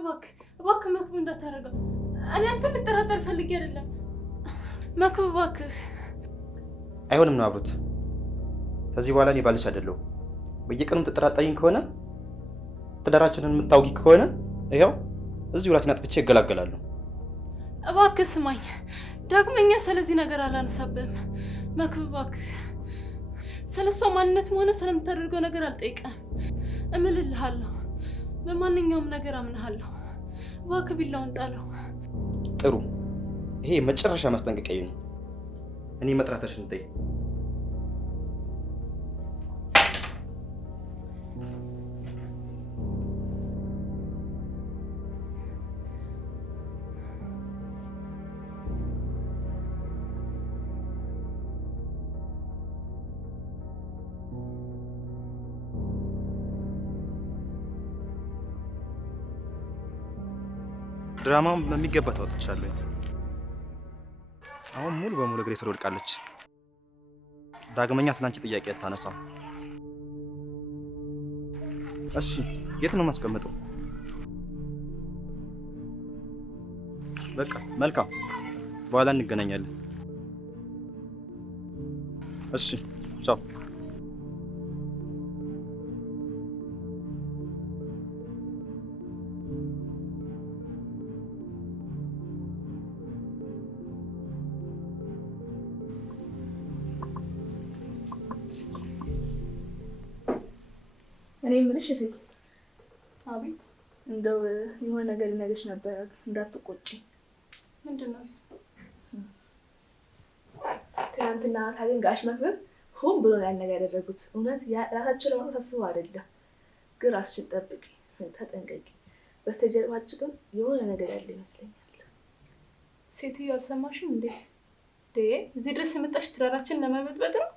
እባክህ መክብብ እንዳታረጋ እኔ አንተን ልጠራጠር ፈልጌ አይደለም መክብብ እባክህ አይሆንም ነው አብሩት ከዚህ በኋላ እኔ ባልሽ አይደለሁም በየቀኑ ተጠራጣሪኝ ከሆነ ትዳራችንን የምታውቂ ከሆነ ይሄው እዚሁ ራስን አጥፍቼ እገላገላለሁ እባክህ ስማኝ ዳግመኛ ስለዚህ ነገር አላነሳብህም መክብብ እባክህ ስለሷ ማንነትም ሆነ ስለምታደርገው ነገር አልጠይቀም እምልልሃለሁ በማንኛውም ነገር አምንሃለሁ እባክህ ቢላውን ጣለው ጥሩ ይሄ መጨረሻ ማስጠንቀቂያ ነው እኔ መጥራትሽን ተይ ድራማውን በሚገባ ታወጣቻለሁ አሁን ሙሉ በሙሉ እግሬ ስር ወድቃለች ዳግመኛ ስላንቺ ጥያቄ አታነሳም እሺ የት ነው ማስቀመጠው በቃ መልካም በኋላ እንገናኛለን እሺ ቻው እኔ ምንሽ እቴ አቤት እንደው የሆነ ነገር ልነግርሽ ነበር እንዳትቆጪ ምንድነው እሱ ትናንትና ታገኝ ጋሽ መክብብ ሆን ብሎ ነው ያን ነገር ያደረጉት እውነት ራሳቸው ለማለት አስበው አይደለም ግን ራስሽን ጠብቂ ተጠንቀቂ በስተጀርባችሁ ግን የሆነ ነገር ያለ ይመስለኛል ሴትዮ አልሰማሽም እንዴ እዚህ ድረስ የመጣሽ ትዳራችን ለመበጥበጥ ነው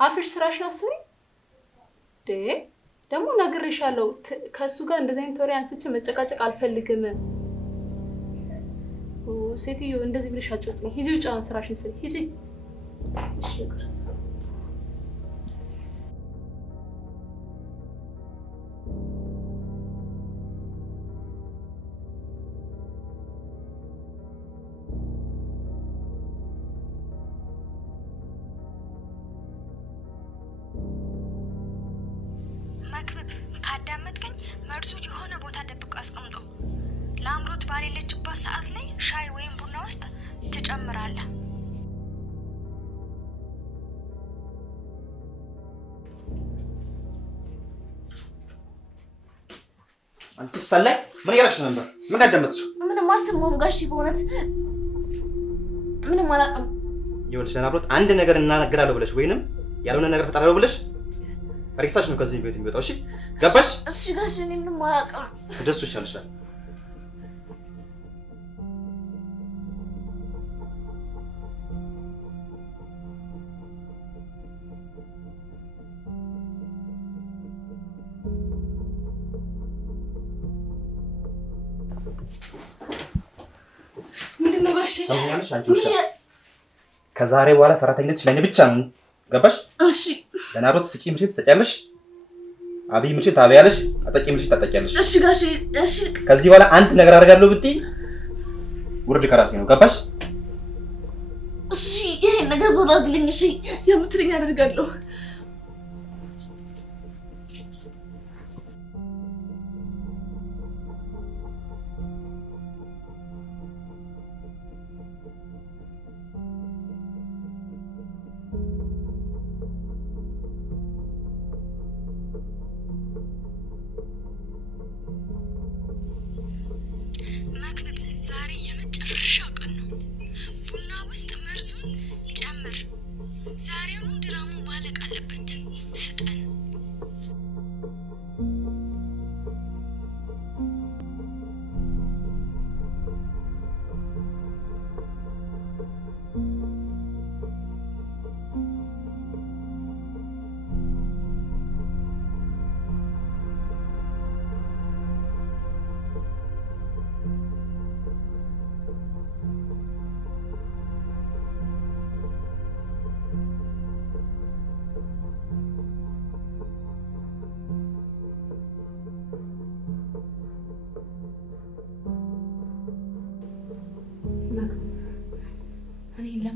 አፍሽ ስራሽን አስሪ ደግሞ ነግሬሻለሁ ከሱ ጋር እንደዚህ አይነት ወሬ አንስቼ መጨቃጨቅ አልፈልግም ሴትዮ እንደዚህ ብለሽ አጭጭኝ ሂጂ ውጪ አሁን ስራሽን ስሪ ሂጂ እሺ መክብብ ካዳመጥከኝ መርሱ የሆነ ቦታ ደብቆ አስቀምጦ ለአምሮት ባሌለችበት ሰዓት ላይ ሻይ ወይም ቡና ውስጥ ትጨምራለህ አንቺ ሰላይ ምን ያረክሽ ነበር ምን አዳመጥሽ ምንም አልሰማሁም ጋሽ በእውነት ምንም አላውቅም ይኸውልሽ ለአምሮት አንድ ነገር እናናገራለሁ ብለሽ ወይንም ያልሆነ ነገር ፈጣራለሁ ብለሽ ሪክሳሽ ነው ከዚህ ቤት የሚወጣው እሺ ገባሽ እሺ ጋሽ እኔ ምንም አላውቅም ደስ ይሻልሻል ምንድነው ጋሽ ሰምኛለሽ አንቺ ውሻ ከዛሬ በኋላ ሰራተኝነትሽ ለኔ ብቻ ነው ገባሽ እሺ ለናሮት ስጪ ምሽት ትሰጫለሽ አብይ ምሽት ታበያለሽ አጠጪ ምሽት ታጠቂያለሽ እሺ ጋሽ እሺ ከዚህ በኋላ አንድ ነገር አደርጋለሁ ብትይ ውርድ ከራሴ ነው ገባሽ እሺ ይሄ ነገር ዞር አድርግልኝ እሺ የምትለኝ አደርጋለሁ መክብብ ዛሬ የመጨረሻው ቀን ነው ቡና ውስጥ መርዙን ጨምር ዛሬውኑ ድራማው ማለቅ አለበት ፍጠን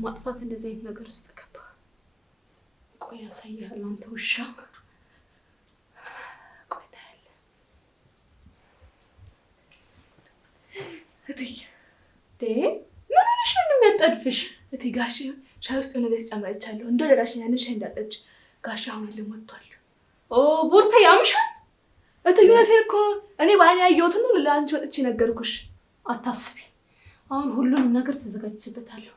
ለማጥፋት እንደዚህ አይነት ነገር ውስጥ ገባ? ቆይ ያሳያለሁ አንተ ውሻ። ቆይ ታያለህ። እትዬ ምን ሆነሽ ነው የሚያጠድፍሽ? እትዬ ጋሼ ሻይ ውስጥ የሆነ ነገር ሲጨምራችኋለሁ። እንደው ለራስሽ ያንን ሻይ እንዳጠጭ ጋሼ አሁን ልሞቷል። ቡርቴ ያምሻል። እትዬ እውነቴን እኮ እኔ በዓይኔ ያየሁትን ነው ለአንቺ ወጥቼ ነገርኩሽ። አታስቢ፣ አሁን ሁሉንም ነገር ተዘጋጅቼበታለሁ።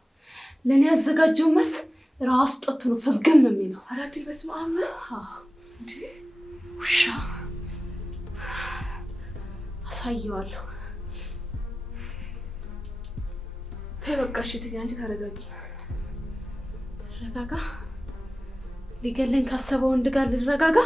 ለእኔ ያዘጋጀው መልስ ራስ ጠቱ ነው ፍግም የሚለው። ኧረ እትዬ በስመ አብ እንዴ! ውሻ አሳየዋለሁ። ተይ በቃ እሺ እትዬ አንቺ ተረጋጊ። ልረጋጋ? ሊገለኝ ካሰበው ወንድ ጋር ልረጋጋ?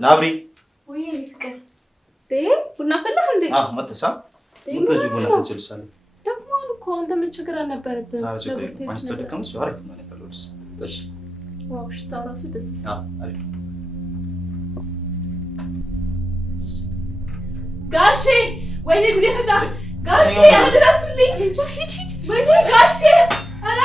ናብሪ ወይ ፍቅር ቡና ፈላህ እንዴ? መጥሳ ሙተጁ ቡና ተችልሻል። ደግሞ እኮ አንተ ምን ችግር አልነበረብህም? አንቺ ተደከምሽ አሪፍ ነው ያለውስ። ዋው ሽታው ራሱ ደስ ይላል። አሪፍ ጋሼ ወይኔ ጉዴ ፈላ። ጋሼ ኧረ ድረሱልኝ። እንጃ ሂድ ወይኔ ጋሼ ኧረ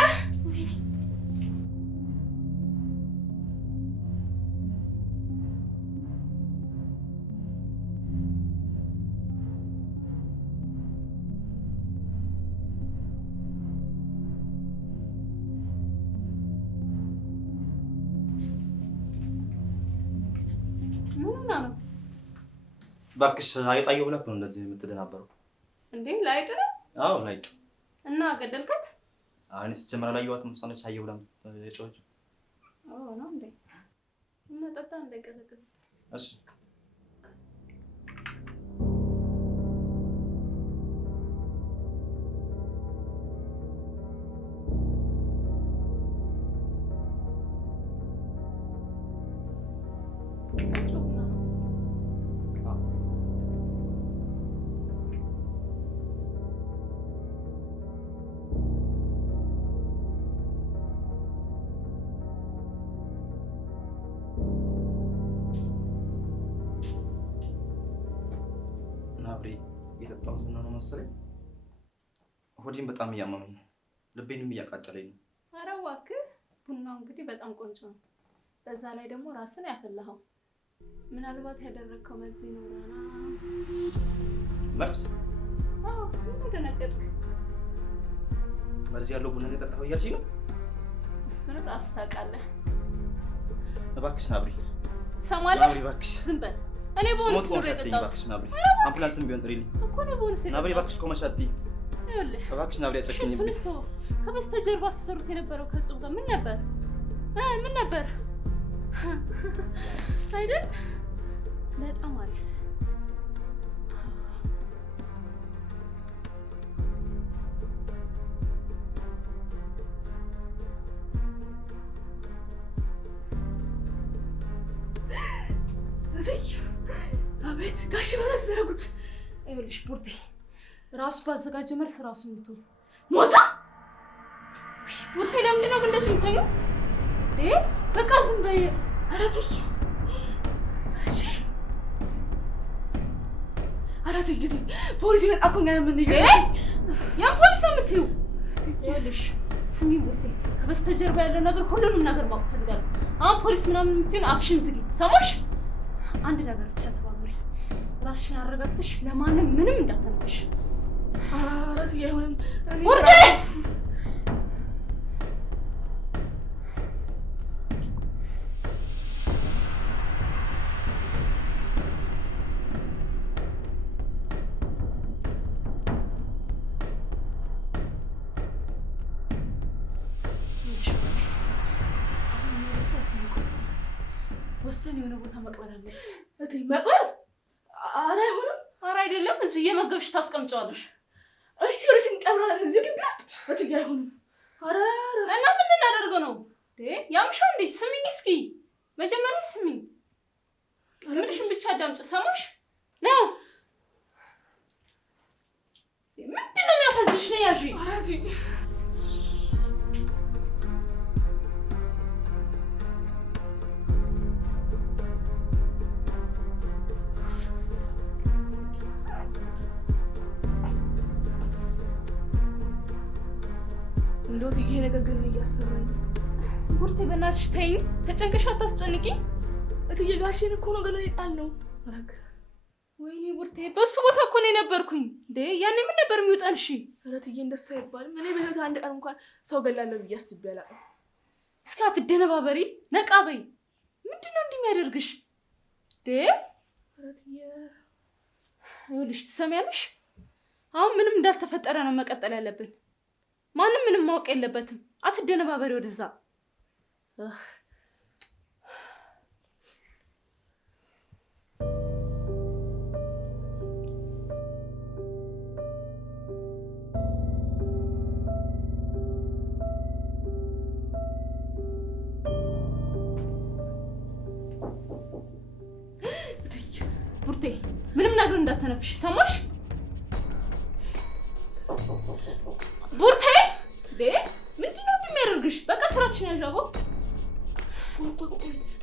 እባክሽ አይጣየው ብለህ ነው እንደዚህ የምትደናበረው እንዴ? ላይጥ ነው? አዎ ላይጥ። እና ገደልካት? አሁንስ ጀመረ ላይ ያዋት ምሳነች አየው ብላ የጮኸችው። ነው እንዴ? እና ጠጣ እንዳይቀዘቅዝ። እሺ የጠጣሁት ቡና ነው መሰለኝ። ሆዴን በጣም እያመመኝ ነው፣ ልቤንም እያቃጠለኝ ነው። ኧረ እባክህ ቡናው እንግዲህ በጣም ቆንጆ ነው። በዛ ላይ ደግሞ ራስን ያፈላኸው። ምናልባት ያደረግከው መርዝ ይኖረና። መርዝ? አዎ ምን ደነገጥክ? መርዝ ያለው ቡና የጠጣኸው እያልሽኝ ነው? እሱን ራስህ ታውቃለህ። እባክሽ ናብሪ ትሰማለህ? ናብሪ እባክሽ ዝም በል። እኔ ቦንስ ነው የጠጣሁት። እባክሽ ናብሪ አምቡላንስም ቢሆን ጥሪልኝ እኮ ነው ቦንስ የጠጣሁት። ናብሪ እባክሽ ቆመሽ አትይ። ይኸውልህ እባክሽ ናብሪ አጨክኝ። እሱንስ ተወው። ከበስተጀርባ ሲሰሩት የነበረው ከጽም ጋር ምን ነበር? ምን ነበር አይደል? በጣም አሪፍ። አቤት ጋሽ ማለት ዘረጉት። ይኸውልሽ ቡርቴ ራሱ ባዘጋጀ መልስ ራሱ ሞታ። ቡርቴ ለምንድን ነው ግን እንደዚህ የምታየው? በቃ ዝም በይ። ኧረ ተይ ኧረ ተይ ፖሊስ ይመጣ እኮ ነው የምንይዘው። ያን ፖሊስ ነው የምትይው? ይኸውልሽ ስሚ ቡርቴ ከበስተጀርባ ያለው ነገር ሁሉንም ነገር ማወቅ ፈልጋለሁ። አሁን ፖሊስ ምናምን የምትይውን አፍሽን ዝጊ ሰማሽ? አንድ ነገር ብቻ ተባበሪ። ራስሽን አረጋግተሽ ለማንም ምንም እንዳታነሽ። ኧረ ተይ አይሆንም። ቡርቴ ወስደን የሆነ ቦታ መቅበር አለ። እትዬ መቅበር? ኧረ አይሆንም። ኧረ አይደለም እዚህ እየመገብሽ ታስቀምጫዋለሽ። እሺ ወዴት እንቀብራለን? እዚህ ግቢ ውስጥ? እትዬ አይሆንም። ኧረ እና ምን ልናደርገው ነው? ያምሻ እንዴ? ስሚኝ እስኪ መጀመሪያ ስሚኝ። ምንሽን ብቻ አዳምጪ። ሰማሽ ነው? ምንድን ነው የሚያፈዝሽ? ነው ያዥ። እንደው ይሄ ነገር ግን እያስፈራኝ ነው። ቡርቴ በእናትሽ ተይኝ፣ ተጨንቀሽ አታስጨንቂኝ። እትዬ ጋሼን እኮ ነው ገለኔ ጣል ነው አረግ። ወይኔ ቡርቴ፣ በሱ ቦታ እኮ ነው የነበርኩኝ እንዴ። ያኔ ምን ነበር የሚወጣን? እሺ ኧረ እትዬ እንደሱ አይባልም። እኔ በህይወት አንድ ቀን እንኳን ሰው ገላለሁ ብዬ አስቤ አላውቅም። እስኪ አትደነባበሪ፣ ነቃ በይ። ምንድን ነው እንዲህ የሚያደርግሽ? ኧረ እትዬ ይኸውልሽ፣ ትሰሚያለሽ? አሁን ምንም እንዳልተፈጠረ ነው መቀጠል ያለብን። ማንም ምንም ማወቅ የለበትም። አትደነባበሪ ወደዛ። ቡርቴ ምንም ነገር እንዳትነፍሽ፣ ሰማሽ? ቡርቴ ምንድን ነው እንደሚያደርግሽ? በቃ ስራትሽን ያዣቦ።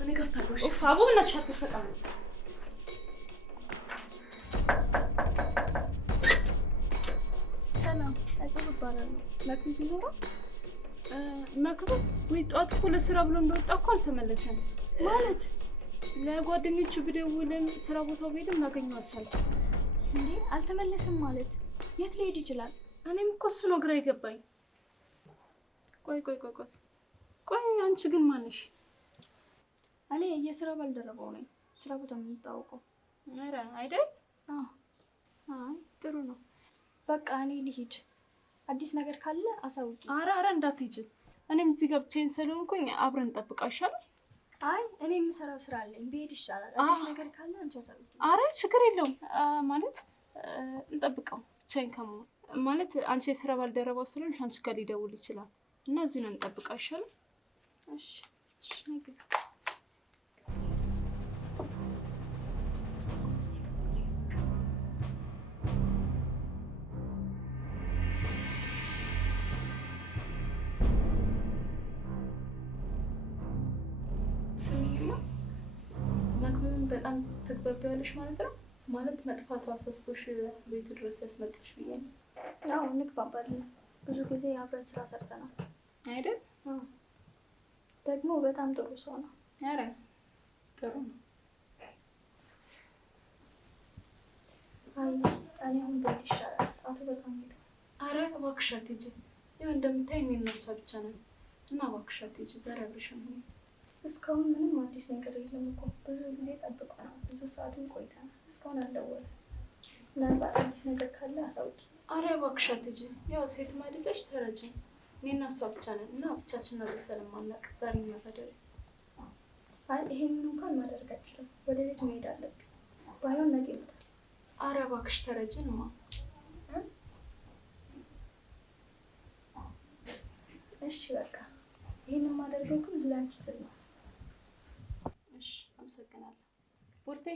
እኔ ገፍታለሁ። ኡፍ አቦ ብናትሽ አትሽ ተቀመጭ። ሰላም፣ እጽብ እባላለሁ። መክብብ ይኖራል? መክብብ ወይ ጠዋት እኮ ለስራ ብሎ እንደወጣ እኮ አልተመለሰም። ማለት ለጓደኞቹ ብደውልም ስራ ቦታው ብሄድም ማገኘው አልቻልኩም። እንዴ አልተመለሰም ማለት የት ሊሄድ ይችላል? እኔም እኮ እሱ ነው ግራ የገባኝ። ቆይ አንቺ ግን ማንሽ? እኔ የስራ ባልደረባው ነኝ። ስራ ቦታ የምንታወቀው። ኧረ አይደል? አይ ጥሩ ነው። በቃ እኔ ልሂድ። አዲስ ነገር ካለ አሳውቂ። ኧረ እንዳትሄጂ። እኔም እዚህ ጋር ብቻዬን ስለሆንኩኝ አብረን እንጠብቃው ይሻላል። አይ እኔ የምሰራው ስራ አለኝ፣ ብሄድ ይሻላል። አዲስ ነገር ካለ አንቺ አሳውቂ። ኧረ ችግር የለውም። ማለት እንጠብቀው ብቻዬን ከመሆን ማለት አንቺ የስራ ባልደረባው ስለሆንሽ አንቺ ጋር ሊደውል ይችላል እና እዚህ ነው እንጠብቀው ይሻላል። እሺ ነገር መክብብን በጣም ትግባቢያለሽ ማለት ነው? ማለት መጥፋቱ አሳስቦሽ ቤቱ ድረስ ያስመጣሽ ብዬ ነው። አዎ እንግባባለን። ብዙ ጊዜ አብረን ስራ ሰርተናል አይደል? ደግሞ በጣም ጥሩ ሰው ነው። ኧረ ጥሩ ነው። አይ እኔ አሁን ቤት ይሻላል፣ ሰዓቱ በጣም ሄደ። ኧረ እባክሽ አትሄጂ። ይኸው እንደምታይ የሚነሳ ብቻ ነን እና እባክሽ አትሄጂ። ዛሬ አብረሽን ሁኚ። እስካሁን ምንም አዲስ ነገር የለም እኮ። ብዙ ጊዜ ጠብቀናል፣ ብዙ ሰዓትም ቆይተናል። እስካሁን አልደወለም። ምናልባት አዲስ ነገር ካለ አሳውቂ። ኧረ እባክሽ አትሄጂ። ያው ሴትም አይደለሽ ተረጂ። እኔና እሷ ብቻ ነን እና ብቻችንን አልበሰለም ማናቅ ዛሬ የሚያፈደር። አይ ይሄንን እንኳን ማድረግ አይችልም። ወደ ቤት መሄድ አለብኝ። ባይሆን ነገ ይመጣል። ኧረ እባክሽ ተረጂንማ። እሺ በቃ ይሄንን ማደርገው ግን ብላንቺ ስል ነው። እሺ አመሰግናለሁ። ቡርቴ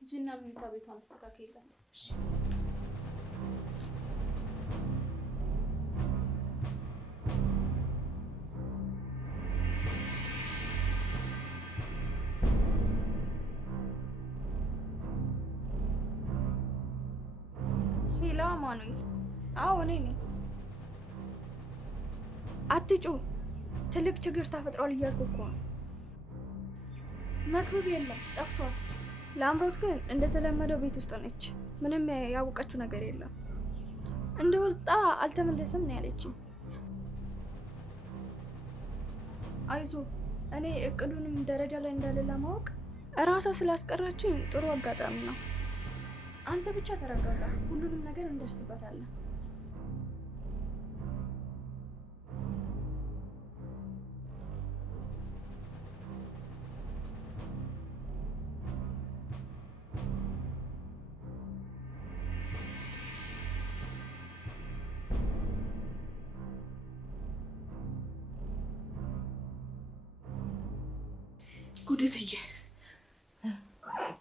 ሂጂና መኝታ ቤቷን አስተካክይላት። እሺ ሄሎ አማኑኤል። አዎ እኔ ነኝ። አትጩ፣ ትልቅ ችግር ተፈጥሯል እያልኩ እኮ ነው። መክብብ የለም፣ ጠፍቷል። ለአምሮት ግን እንደተለመደው ቤት ውስጥ ነች። ምንም ያወቀችው ነገር የለም። እንደወጣ አልተመለሰም ነው ያለችኝ። አይዞ፣ እኔ እቅዱንም ደረጃ ላይ እንዳለ ለማወቅ እራሷ ስላስቀራችኝ ጥሩ አጋጣሚ ነው። አንተ ብቻ ተረጋጋ፣ ሁሉንም ነገር እንደርስበታለን። ጉዴትዬ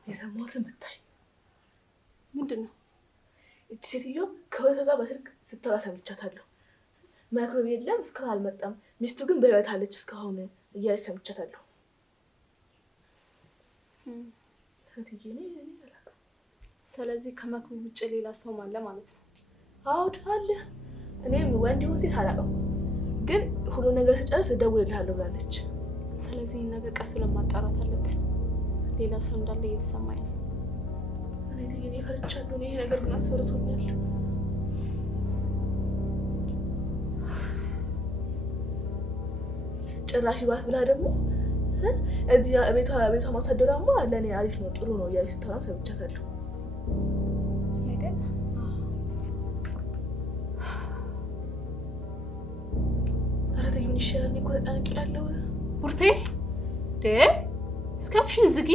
የሰማሁትን ብታይ። ምንድን ነው? እቺ ሴትዮ ከወይዘሮ ጋር በስልክ ስታወራ ሰምቻታለሁ። መክብብ የለም እስካሁን አልመጣም፣ ሚስቱ ግን በሕይወት አለች እስካሁን እያለች ሰምቻታለሁ። እህትዬ እኔ አላውቅም። ስለዚህ ከመክብብ ውጭ ሌላ ሰው አለ ማለት ነው? አዎ አለ። እኔም ወንድ ይሁን ሴት አላውቅም፣ ግን ሁሉ ነገር ስጨርስ እደውልልሃለሁ ብላለች። ስለዚህ ይህን ነገር ቀስ ብለን ማጣራት አለብን። ሌላ ሰው እንዳለ እየተሰማኝ ነው። እኔ ፈርቻለሁ። ይሄ ነገር ግን አስፈርቶኛል። ጭራሽ ይባት ብላ ደግሞ እዚህ ቤቷ ማሳደሯማ ለእኔ አሪፍ ነው ጥሩ ነው እያለች ስታወራም ሰምቻታለሁ። አይደል? ኧረ ተይ ምን ይሻላል? እኔ እኮ ተጨንቄያለሁ። ቡርቴ እስከ አፍሽን ዝጊ።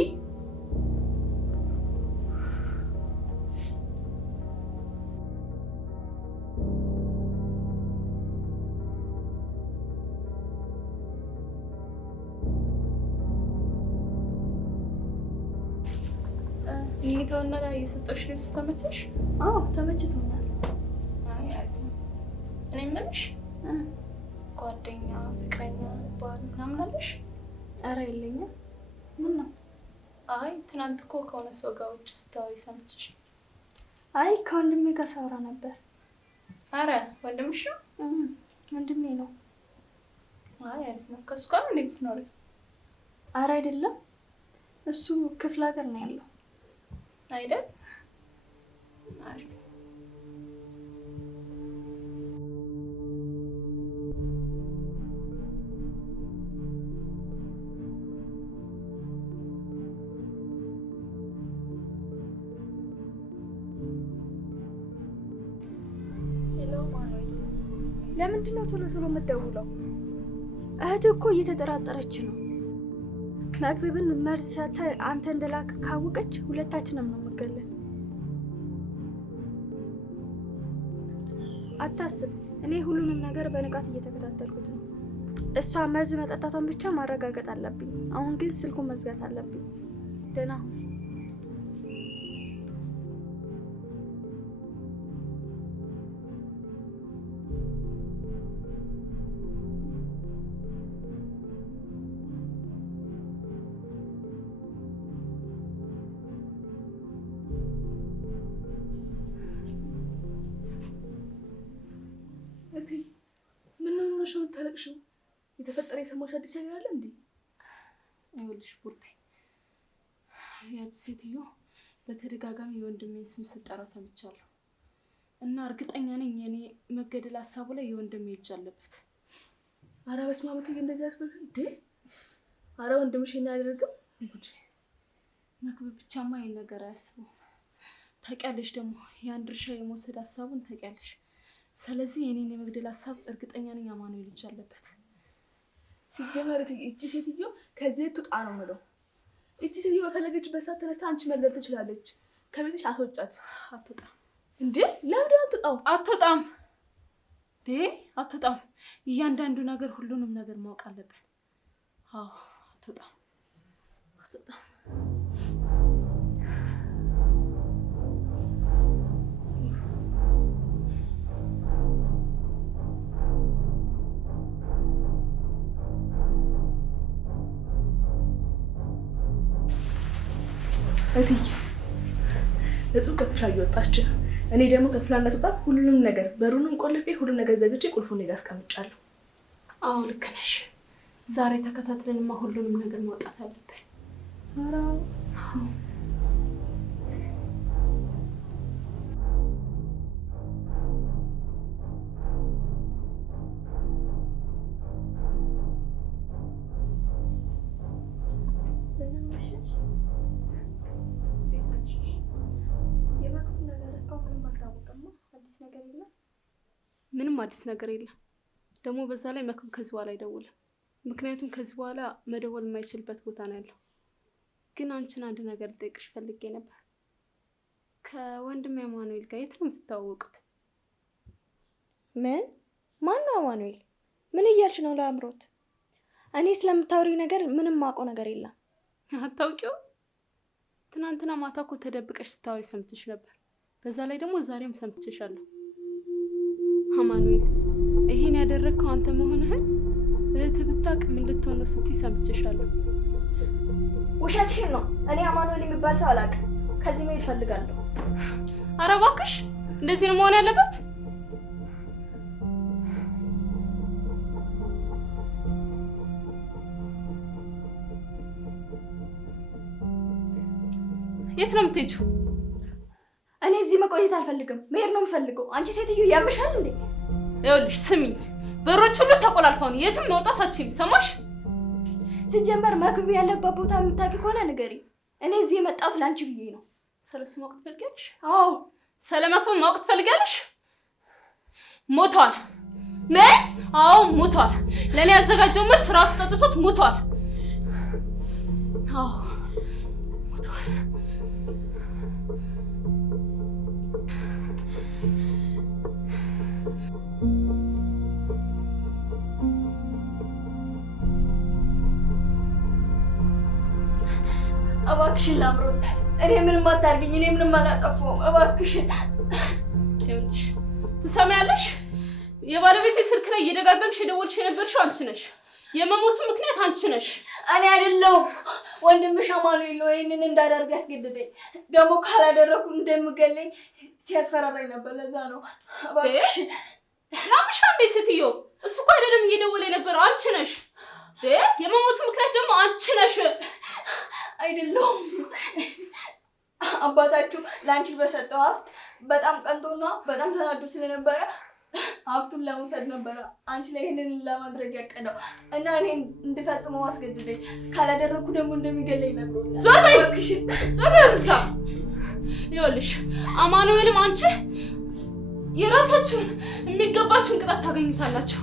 ሁኔታውና የሰጠሽ ልብስ ተመቸሽ? አዎ ተመችቶኛል። አይ እኔ የምልሽ ጓደኛ፣ ፍቅረኛ፣ ባል ምናምን አለሽ? ኧረ የለኝም። ምን ነው? አይ ትናንት እኮ ከሆነ ሰው ጋር ውጭ ስታወሪ ሰምቼሽ። አይ ከወንድሜ ጋር ሳወራ ነበር። አረ ወንድምሽ ነው? ወንድሜ ነው። አይ አሪፍ ነው። ከእሱ ጋር እንዴት ትኖሪ? አረ አይደለም፣ እሱ ክፍለ ሀገር ነው ያለው። አይደል? አሪፍ። ሄሎ ማኑኤል፣ ለምንድን ነው ቶሎ ቶሎ የምትደውለው? እህትህ እኮ እየተጠራጠረች ነው። መክብብን መርዝ ሰጥተህ አንተ እንደላክ ካወቀች ሁለታችንም ነው የምትገለን። አታስብ፣ እኔ ሁሉንም ነገር በንቃት እየተከታተልኩት ነው። እሷ መርዝ መጠጣቷን ብቻ ማረጋገጥ አለብኝ። አሁን ግን ስልኩን መዝጋት አለብኝ። ደህና ሁን። ምን ነው ሆነሽ የምታለቅሽው? የተፈጠረ የሰማሽ አዲስ ነገር አለ እንዴ? ይኸውልሽ ቡርቴ፣ ያቺ ሴትዮ በተደጋጋሚ የወንድሜን ስም ስጠራ ሰምቻለሁ እና እርግጠኛ ነኝ የኔ መገደል ሀሳቡ ላይ የወንድሜ እጅ አለበት። አረ በስመ አብ እንደዚህ አትበል እንዴ! አረ ወንድምሽ ይሄን አያደርግም። መክብብ ብቻማ ይሄን ነገር አያስበውም። ታውቂያለሽ ደግሞ ያን ድርሻ የመውሰድ ሀሳቡን ታውቂያለሽ። ስለዚህ የኔን የመግደል ሀሳብ እርግጠኛ ነኝ አማኑኤል እጅ አለበት። ሲጀመር እቺ ሴትዮ ከዚህ ትውጣ ነው የምለው። እቺ ሴትዮ በፈለገችበት ሰዓት ተነስታ አንቺ መግደል ትችላለች። ከቤትሽ አስወጫት። አትወጣም እንዴ? ለምንድን ነው አትወጣው? አትወጣም አትወጣም። እያንዳንዱ ነገር ሁሉንም ነገር ማወቅ አለብን። አዎ አትወጣም። እትዬ እጹብ ከክፍሏ እየወጣች ነው። እኔ ደግሞ ከክፍሏ እንዳትወጣ ሁሉንም ነገር በሩንም ቆልፌ ሁሉም ነገር ዘግቼ ቁልፉን እኔ ጋር አስቀምጫለሁ። አዎ ልክ ነሽ። ዛሬ ተከታትለንማ ሁሉንም ነገር ማውጣት አለብን። ኧረ ምንም አዲስ ነገር የለም። ደግሞ በዛ ላይ መክብብ ከዚህ በኋላ አይደውልም። ምክንያቱም ከዚህ በኋላ መደወል የማይችልበት ቦታ ነው ያለው። ግን አንቺን አንድ ነገር ልጠይቅሽ ፈልጌ ነበር። ከወንድሜ አማኑኤል ጋር የት ነው የምትተዋወቁት? ምን? ማን ነው አማኑኤል? ምን እያልሽ ነው ለአምሮት? እኔ ስለምታወሪ ነገር ምንም ማውቀው ነገር የለም። አታውቂው? ትናንትና ማታ እኮ ተደብቀሽ ስታወሪ ሰምተሽ ነበር። በዛ ላይ ደግሞ ዛሬም ሰምተሻለሁ። አማኑኤል ይሄን ያደረግከው አንተ መሆንህን እህት ብታውቅ ምን ልትሆን ነው ስትይ ሰምተሻለሁ። ውሸትሽን ነው። እኔ አማኑኤል የሚባል ሰው አላውቅም። ከዚህ መሄድ እፈልጋለሁ። ኧረ እባክሽ እንደዚህ ነው መሆን ያለበት? የት ነው የምትሄጂው? እኔ እዚህ መቆየት አልፈልግም። መሄድ ነው የምፈልገው። አንቺ ሴትዮ ያምሻል እንዴ? ይኸውልሽ ስሚኝ፣ በሮች ሁሉ ተቆላልፈው ነው። የትም መውጣት አትችይም። ሰማሽ? ሲጀመር መክብብ ያለበት ቦታ የምታውቂ ከሆነ ንገሪ። እኔ እዚህ የመጣሁት ለአንቺ ብዬ ነው። ስለሱ ማወቅ ትፈልጊያለሽ? አዎ። ስለመክብብ ማወቅ ትፈልጊያለሽ? ሞቷል። ምን? አዎ ሞቷል። ለእኔ ያዘጋጀው መልስ ራሱ ጠጥቶት ሞቷል። አዎ ሞቷል። እባክሽን ላምሮት፣ እኔ ምንም አታርግኝ። እኔ ምንም አላጠፋሁም። እባክሽን። ይኸውልሽ ትሰሚያለሽ? የባለቤቴ ስልክ ላይ እየደጋገምሽ የደወልሽ የነበርሽው አንቺ ነሽ። የመሞቱ ምክንያት አንቺ ነሽ። እኔ አይደለሁም። ወንድምሽ አማኑኤል ነው ይሄንን እንዳደርግ ያስገድደኝ። ደግሞ ካላደረኩ እንደምገለኝ ሲያስፈራራኝ ነበር። ለዛ ነው። እባክሽን ላምሻ እንዴ ሴትዮ፣ እሱ እኮ አይደለም እየደወለ የነበረው አንቺ ነሽ። የመሞቱ ምክንያት ደግሞ አንቺ ነሽ። አይደለሁም። አባታችሁ ለአንቺ በሰጠው ሀብት በጣም ቀንቶና በጣም ተናዶ ስለነበረ ሀብቱን ለመውሰድ ነበረ አንቺ ላይ ይሄንን ለማድረግ ያቀደው እና እኔ እንድፈጽመው አስገድደኝ። ካላደረኩ ደግሞ እንደሚገለኝ ነግሮኛል። ዞር በይ፣ ዞር በይ እዛ። ይኸውልሽ አማኑኤልም አንቺ የራሳችሁን የሚገባችሁን ቅጣት ታገኙታላችሁ።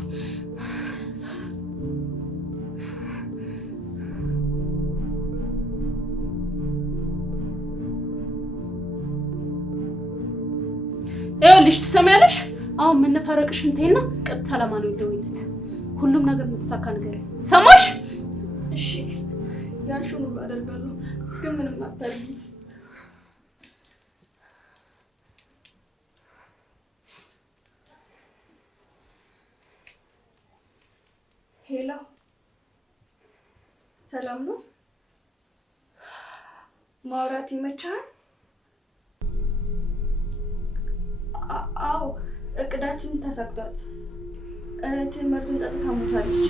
ይኸውልሽ ትሰሚያለሽ? አሁን መነፋረቅሽን ተይና ቀጥታ ለማኑኤል ደውይለት። ሁሉም ነገር የምትሳካ ነገር ሰማሽ? እሺ ያልሽውን ሁሉ አደርጋለሁ፣ ግን ምንም አታርጊ። ሄሎ፣ ሰላም ነው? ማውራት ይመችሃል? አዎ እቅዳችን ተሳክቷል። ትምህርቱን ጠጥታ ሞታለች።